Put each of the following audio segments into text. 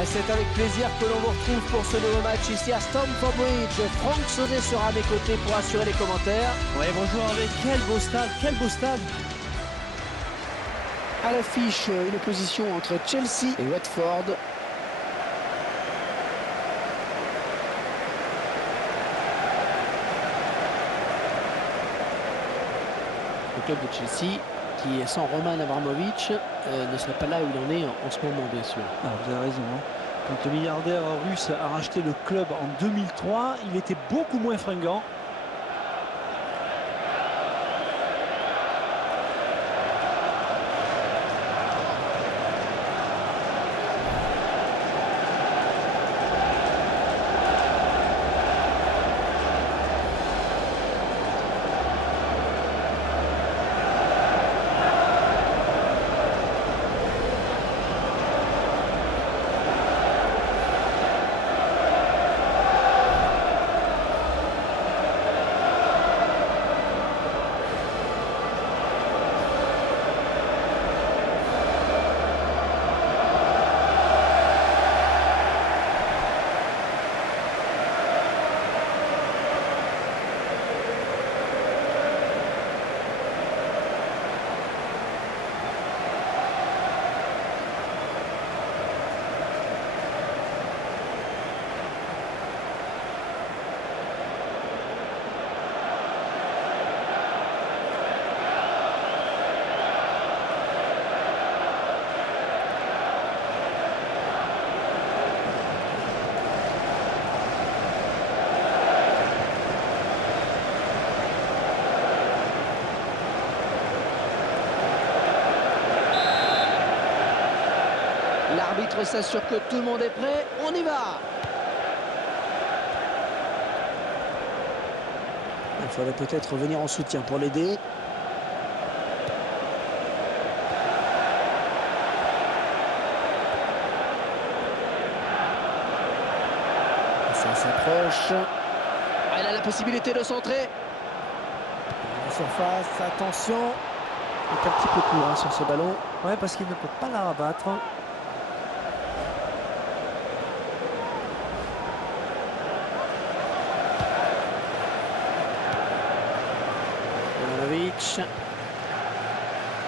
Et c'est avec plaisir que l'on vous retrouve pour ce nouveau match ici à Stamford Bridge. Franck Saudet sera à mes côtés pour assurer les commentaires. Ouais, bonjour Hervé, quel beau stade, quel beau stade. À l'affiche, une opposition entre Chelsea et Watford. Le club de Chelsea qui, sans Roman Abramovich, ne serait pas là où il en est en ce moment, bien sûr. Ah, vous avez raison. Quand le milliardaire russe a racheté le club en 2003, il était beaucoup moins fringant. L'arbitre s'assure que tout le monde est prêt. On y va! Il faudrait peut-être venir en soutien pour l'aider. Ça s'approche. Ah, il a la possibilité de centrer. La surface, attention. Il est un petit peu court sur ce ballon. Ouais, parce qu'il ne peut pas la rabattre.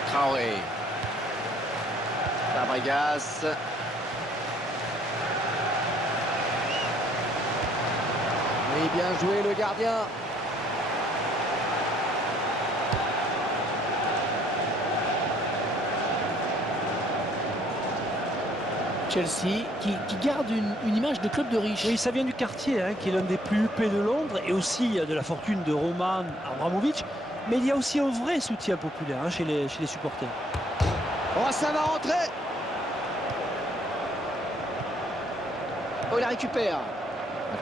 Traoré. Fabregas. Oui, bien joué le gardien. Chelsea qui garde une image de club de riche. Oui, ça vient du quartier, qui est l'un des plus huppés de Londres, et aussi de la fortune de Roman Abramovich. Mais il y a aussi un vrai soutien populaire chez les supporters. Oh, ça va rentrer. Oh, il la récupère.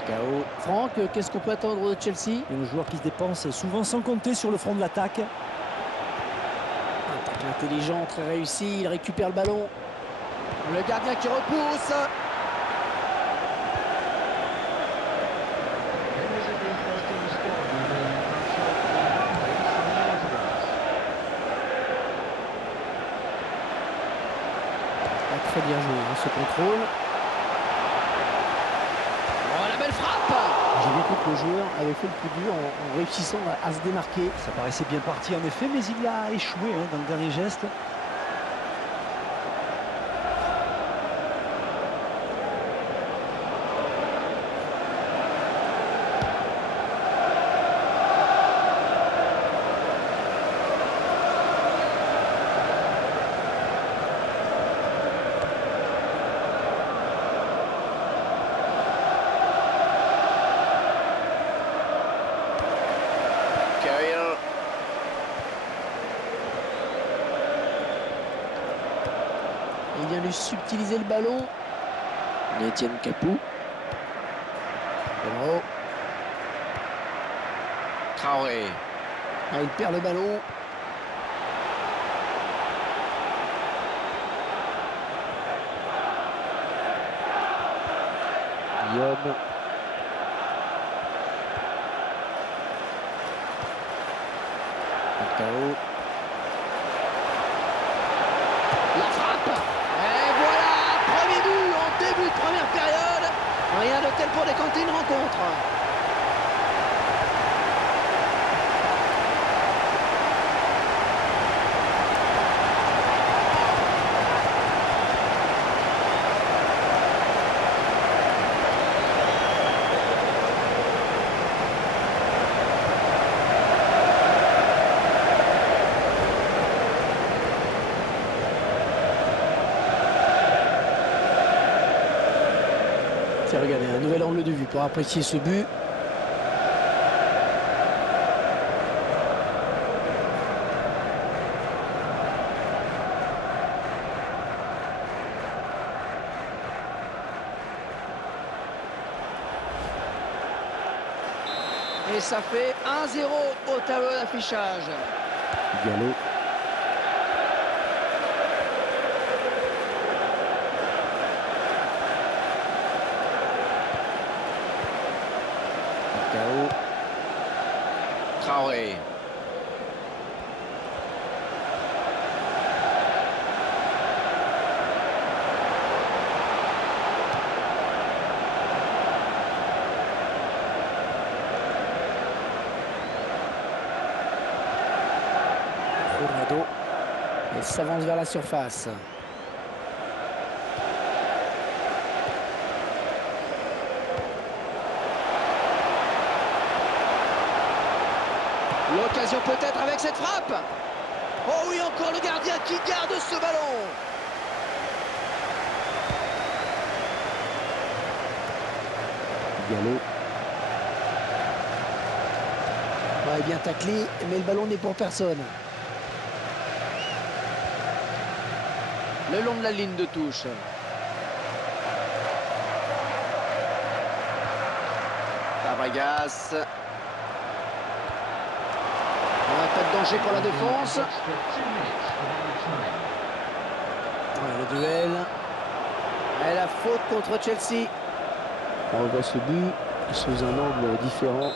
KO. Franck, qu'est-ce qu'on peut attendre de Chelsea? Un joueur qui se dépense souvent sans compter sur le front de l'attaque. Attaque intelligent, très réussi. Il récupère le ballon. Le gardien qui repousse. Très bien joué, ce contrôle. Oh, la belle frappe! J'ai bien compris que le joueur avait fait le plus dur en réussissant à se démarquer. Ça paraissait bien parti en effet, mais il a échoué dans le dernier geste. Il vient lui subtiliser le ballon. Etienne Capou. Pedro. Traoré. Ah, il perd le ballon. Guillaume. KO. La frappe. Et voilà, premier but en début de suffit-elle pour décanter une rencontre? Tiens, regardez, un nouvel angle de vue pour apprécier ce but. Et ça fait 1-0 au tableau d'affichage. Gallo. Cao. Traoré. Ronaldo. Il s'avance vers la surface. L'occasion peut-être avec cette frappe. Oh oui, encore le gardien qui garde ce ballon. Gallo. Ouais, bien taclé, mais le ballon n'est pour personne. Le long de la ligne de touche. Fabregas. Pas de danger pour la défense. Ouais, le duel. Et la faute contre Chelsea. On revoit ce but sous un angle différent.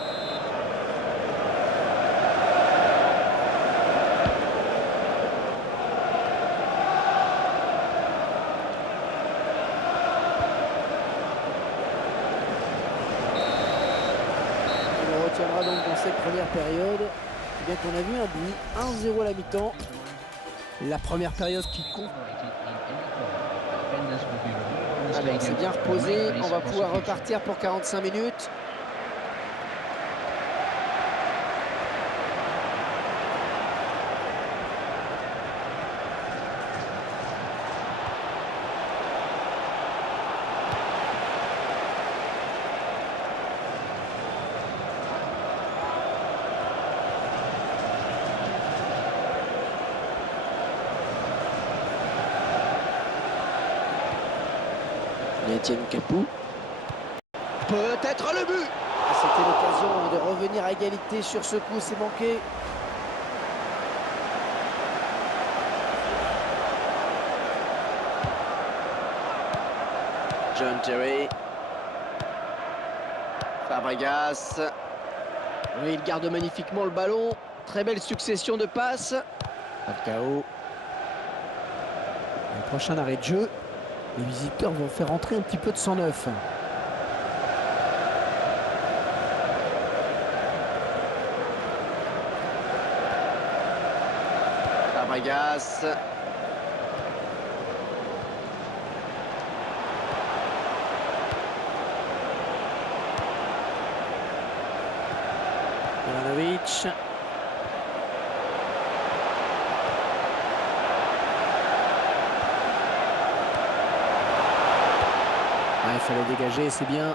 On retiendra donc dans cette première période. Eh bien qu'on a vu un but 1-0 à la mi-temps. La première période qui compte. Allez, c'est bien reposé. On va pouvoir repartir pour 45 minutes. Etienne Capou. Peut-être le but. C'était l'occasion de revenir à égalité sur ce coup, c'est manqué. John Terry. Fabregas. Oui, il garde magnifiquement le ballon. Très belle succession de passes. Falcao. Le prochain arrêt de jeu. Les visiteurs vont faire entrer un petit peu de sang neuf. Fabregas. Ivanovic. Il fallait dégager, c'est bien.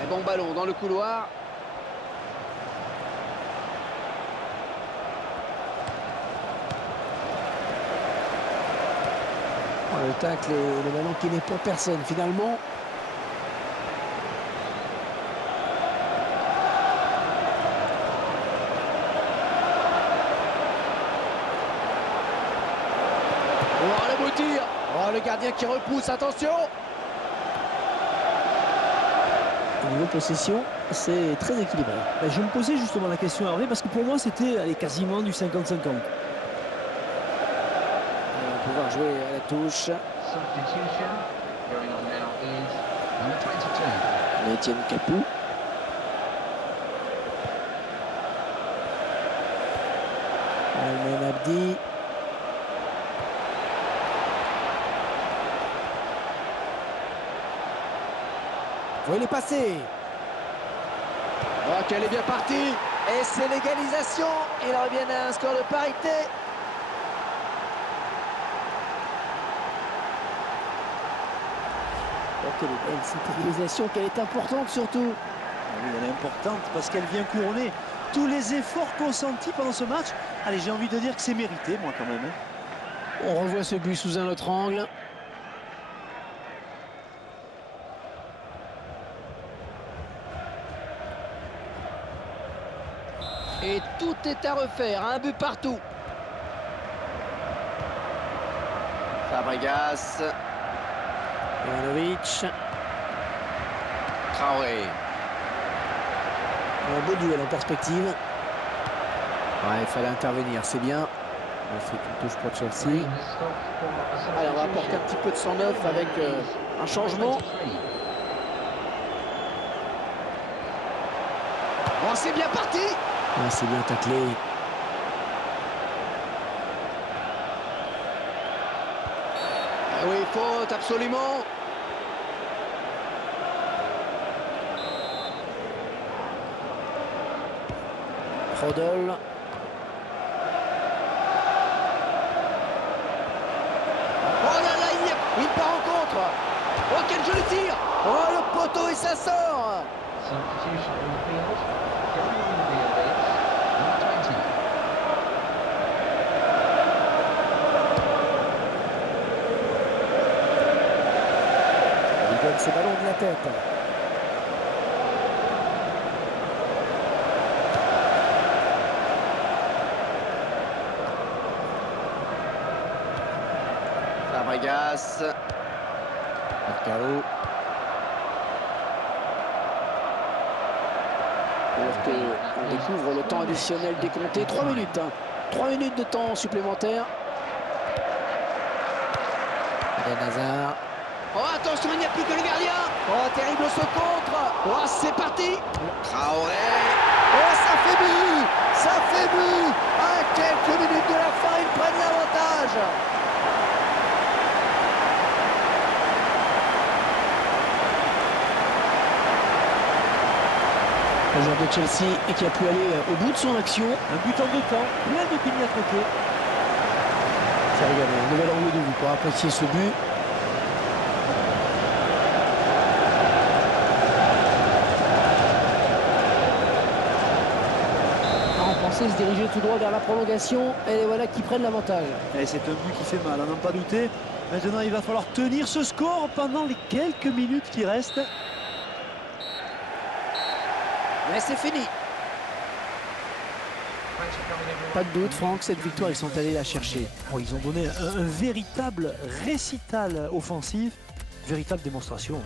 Un bon ballon dans le couloir. Le tacle et le ballon qui n'est pour personne finalement. Oh le beau tir. Oh le gardien qui repousse, attention. Au niveau possession, c'est très équilibré. Ben, je me posais justement la question Hervé, parce que pour moi c'était quasiment du 50-50. On va pouvoir jouer à la touche. Etienne Capou. Almen Abdi. Oh, il est passé. Oh, qu'elle est bien partie. Et c'est l'égalisation. Il revient à un score de parité. Oh, quelle est belle cette égalisation, qu'elle est importante surtout. Oui, elle est importante parce qu'elle vient couronner tous les efforts consentis pendant ce match. Allez, j'ai envie de dire que c'est mérité, moi, quand même. On revoit ce but sous un autre angle. Et tout est à refaire, un but partout. Fabregas. Ivanovic. Traoré. Un beau duel en perspective. Ouais, il fallait intervenir, c'est bien. C'est une touche pour Chelsea. Allez, on va apporter un petit peu de sang neuf avec un changement. Oh, c'est bien parti. Ah, c'est bien taclé. Ah oui, faute, absolument. Rodol. Oh là là, il part en contre. Oh, quel joli tir. Oh, le poteau et ça sort. Il donne ses ballons de la tête. Fabregas. Marcao. Alors qu'on découvre le temps additionnel décompté. 3 minutes. 3 minutes de temps supplémentaire. Eden Hazard. Oh, attention, il n'y a plus que le gardien. Oh, terrible ce contre. Oh, c'est parti. Traoré. Oh, ça fait but. Ça fait but. À quelques minutes de la fin, ils prennent l'avantage. Le joueur de Chelsea et qui a pu aller au bout de son action. Un but en 2 temps, plein de piliers à traiter. Ça rigole, un nouvel angle de vue pour apprécier ce but. On pensait se diriger tout droit vers la prolongation et les voilà qui prennent l'avantage. Et c'est un but qui fait mal, à n'en pas douter. Maintenant, il va falloir tenir ce score pendant les quelques minutes qui restent. Mais c'est fini. Pas de doute, Franck, cette victoire, ils sont allés la chercher. Oh, ils ont donné un véritable récital offensif, véritable démonstration.